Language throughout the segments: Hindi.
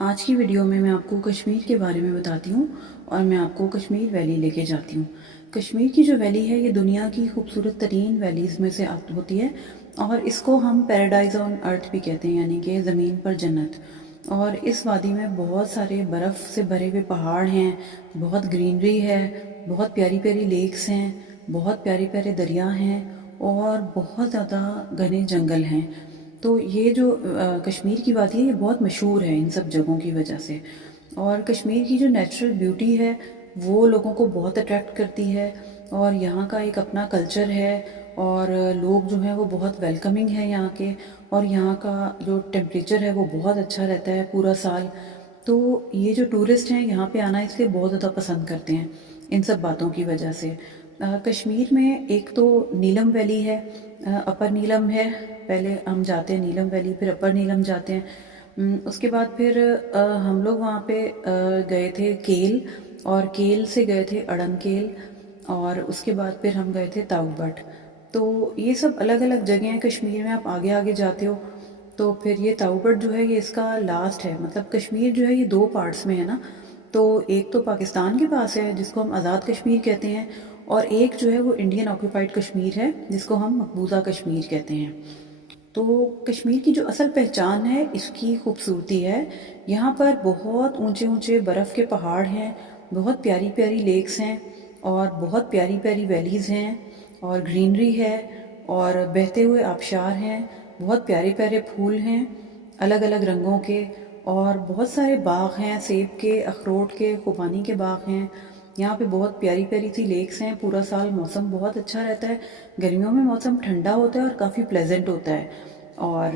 आज की वीडियो में मैं आपको कश्मीर के बारे में बताती हूँ और मैं आपको कश्मीर वैली लेके जाती हूँ। कश्मीर की जो वैली है ये दुनिया की खूबसूरत तरीन वैलीज़ में से होती है और इसको हम पैराडाइज ऑन अर्थ भी कहते हैं, यानी कि ज़मीन पर जन्नत। और इस वादी में बहुत सारे बर्फ़ से भरे हुए पहाड़ हैं, बहुत ग्रीनरी है, बहुत प्यारी प्यारी लेक्स हैं, बहुत प्यारे प्यारे दरिया हैं और बहुत ज़्यादा घने जंगल हैं। तो ये जो कश्मीर की वादी है ये बहुत मशहूर है इन सब जगहों की वजह से। और कश्मीर की जो नेचुरल ब्यूटी है वो लोगों को बहुत अट्रैक्ट करती है और यहाँ का एक अपना कल्चर है और लोग जो हैं वो बहुत वेलकमिंग है यहाँ के। और यहाँ का जो टेम्परेचर है वो बहुत अच्छा रहता है पूरा साल। तो ये जो टूरिस्ट हैं यहाँ पे आना इसलिए बहुत ज़्यादा पसंद करते हैं इन सब बातों की वजह से। कश्मीर में एक तो नीलम वैली है, अपर नीलम है। पहले हम जाते हैं नीलम वैली, फिर अपर नीलम जाते हैं। उसके बाद फिर हम लोग वहाँ पे गए थे केल, और केल से गए थे अड़नकेल, और उसके बाद फिर हम गए थे ताऊबट। तो ये सब अलग अलग जगह हैं कश्मीर में। आप आगे आगे जाते हो तो फिर ये ताऊबट जो है ये इसका लास्ट है। मतलब कश्मीर जो है ये दो पार्ट्स में है ना। तो एक तो पाकिस्तान के पास है जिसको हम आज़ाद कश्मीर कहते हैं, और एक जो है वो इंडियन ऑक्यूपाइड कश्मीर है जिसको हम मकबूजा कश्मीर कहते हैं। तो कश्मीर की जो असल पहचान है इसकी खूबसूरती है। यहाँ पर बहुत ऊंचे ऊंचे बर्फ़ के पहाड़ हैं, बहुत प्यारी प्यारी लेक्स हैं और बहुत प्यारी प्यारी वैलीज़ हैं और ग्रीनरी है और बहते हुए आबशार हैं। बहुत प्यारे प्यारे फूल हैं अलग अलग रंगों के, और बहुत सारे बाग हैं, सेब के, अखरोट के, खुबानी के बाग हैं। यहाँ पे बहुत प्यारी प्यारी सी लेक्स हैं। पूरा साल मौसम बहुत अच्छा रहता है। गर्मियों में मौसम ठंडा होता है और काफ़ी प्लेजेंट होता है, और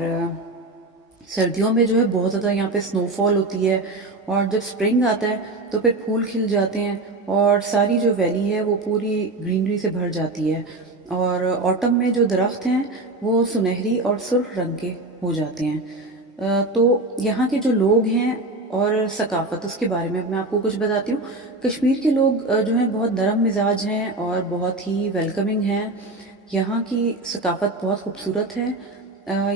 सर्दियों में जो है बहुत ज़्यादा यहाँ पे स्नोफॉल होती है। और जब स्प्रिंग आता है तो फिर फूल खिल जाते हैं और सारी जो वैली है वो पूरी ग्रीनरी से भर जाती है। और ऑटम में जो दरख्त हैं वो सुनहरी और सुर्ख रंग के हो जाते हैं। तो यहाँ के जो लोग हैं और सकाफ़त, उसके बारे में मैं आपको कुछ बताती हूँ। कश्मीर के लोग जो हैं बहुत नरम मिजाज हैं और बहुत ही वेलकमिंग हैं। यहाँ की सकाफ़त बहुत खूबसूरत है।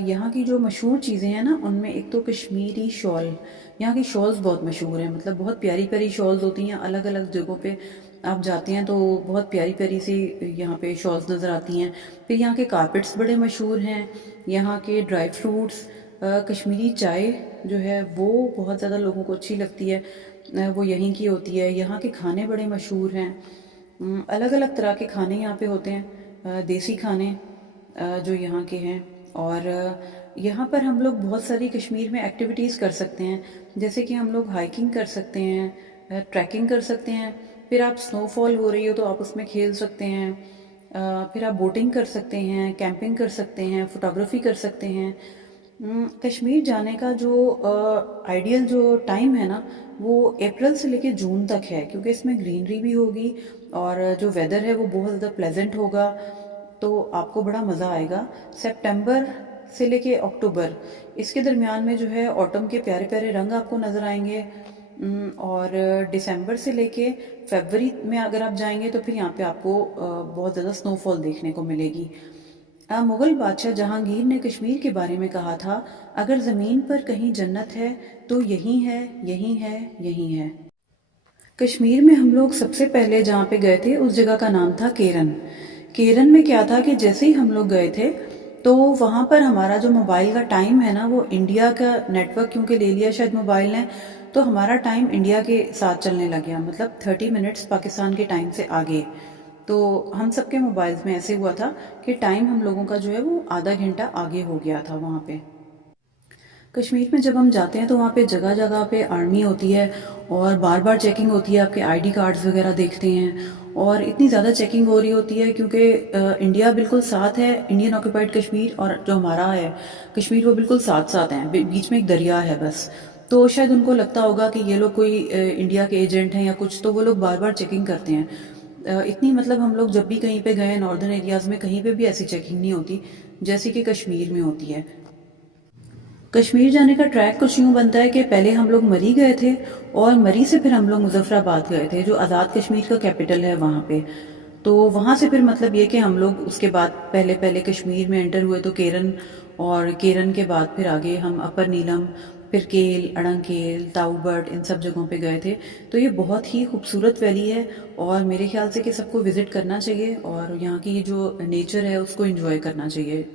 यहाँ की जो मशहूर चीज़ें हैं ना उनमें एक तो कश्मीरी शॉल। यहाँ की शॉल्स बहुत मशहूर हैं, मतलब बहुत प्यारी प्यारी शॉल्स होती हैं। अलग अलग जगहों पे आप जाते हैं तो बहुत प्यारी प्यारी सी यहाँ पे शॉल्स नज़र आती हैं। फिर यहाँ के कारपेट्स बड़े मशहूर हैं। यहाँ के ड्राई फ्रूट्स, कश्मीरी चाय जो है वो बहुत ज़्यादा लोगों को अच्छी लगती है, वो यहीं की होती है। यहाँ के खाने बड़े मशहूर हैं। अलग अलग तरह के खाने यहाँ पे होते हैं, देसी खाने जो यहाँ के हैं। और यहाँ पर हम लोग बहुत सारी कश्मीर में एक्टिविटीज़ कर सकते हैं, जैसे कि हम लोग हाइकिंग कर सकते हैं, ट्रैकिंग कर सकते हैं। फिर आप स्नोफॉल हो रही हो तो आप उसमें खेल सकते हैं। फिर आप बोटिंग कर सकते हैं, कैंपिंग कर सकते हैं, फोटोग्राफी कर सकते हैं। कश्मीर जाने का जो आइडियल जो टाइम है ना वो अप्रैल से लेके जून तक है, क्योंकि इसमें ग्रीनरी भी होगी और जो वेदर है वो बहुत ज़्यादा प्लेजेंट होगा। तो आपको बड़ा मज़ा आएगा। सितंबर से लेके अक्टूबर इसके दरमियान में जो है ऑटम के प्यारे प्यारे रंग आपको नज़र आएंगे। और दिसंबर से लेके फरवरी में अगर आप जाएंगे तो फिर यहाँ पे आपको बहुत ज़्यादा स्नोफॉल देखने को मिलेगी। मुगल बादशाह जहांगीर ने कश्मीर के बारे में कहा था, अगर ज़मीन पर कहीं जन्नत है तो यही है, यही है, यही है। कश्मीर में हम लोग सबसे पहले जहाँ पे गए थे उस जगह का नाम था केरन। केरन में क्या था कि जैसे ही हम लोग गए थे तो वहाँ पर हमारा जो मोबाइल का टाइम है ना वो इंडिया का नेटवर्क क्योंकि ले लिया शायद मोबाइल ने, तो हमारा टाइम इंडिया के साथ चलने लग गया, मतलब 30 मिनट्स पाकिस्तान के टाइम से आगे। तो हम सबके मोबाइल्स में ऐसे हुआ था कि टाइम हम लोगों का जो है वो आधा घंटा आगे हो गया था वहाँ पे। कश्मीर में जब हम जाते हैं तो वहाँ पे जगह जगह पे आर्मी होती है और बार बार चेकिंग होती है, आपके आईडी कार्ड्स वगैरह देखते हैं। और इतनी ज़्यादा चेकिंग हो रही होती है क्योंकि इंडिया बिल्कुल साथ है, इंडियन ऑक्यूपाइड कश्मीर और जो हमारा है कश्मीर वो बिल्कुल साथ साथ हैं, बीच में एक दरिया है बस। तो शायद उनको लगता होगा कि ये लोग कोई इंडिया के एजेंट हैं या कुछ, तो वो लोग बार बार चेकिंग करते हैं। इतनी मतलब हम लोग जब भी कहीं पे गए नॉर्दर्न एरियाज़ में कहीं पे भी ऐसी चेकिंग नहीं होती जैसी कि कश्मीर में होती है। कश्मीर जाने का ट्रैक कुछ यूँ बनता है कि पहले हम लोग मरी गए थे और मरी से फिर हम लोग मुजफ्फराबाद गए थे जो आज़ाद कश्मीर का कैपिटल है वहाँ पे। तो वहाँ से फिर मतलब ये कि हम लोग उसके बाद पहले पहले कश्मीर में एंटर हुए तो केरन, और केरन के बाद फिर आगे हम अपर नीलम, फिर केल, अड़ंकेल, ताऊबट इन सब जगहों पे गए थे। तो ये बहुत ही खूबसूरत वैली है और मेरे ख्याल से कि सबको विज़िट करना चाहिए और यहाँ की जो नेचर है उसको एंजॉय करना चाहिए।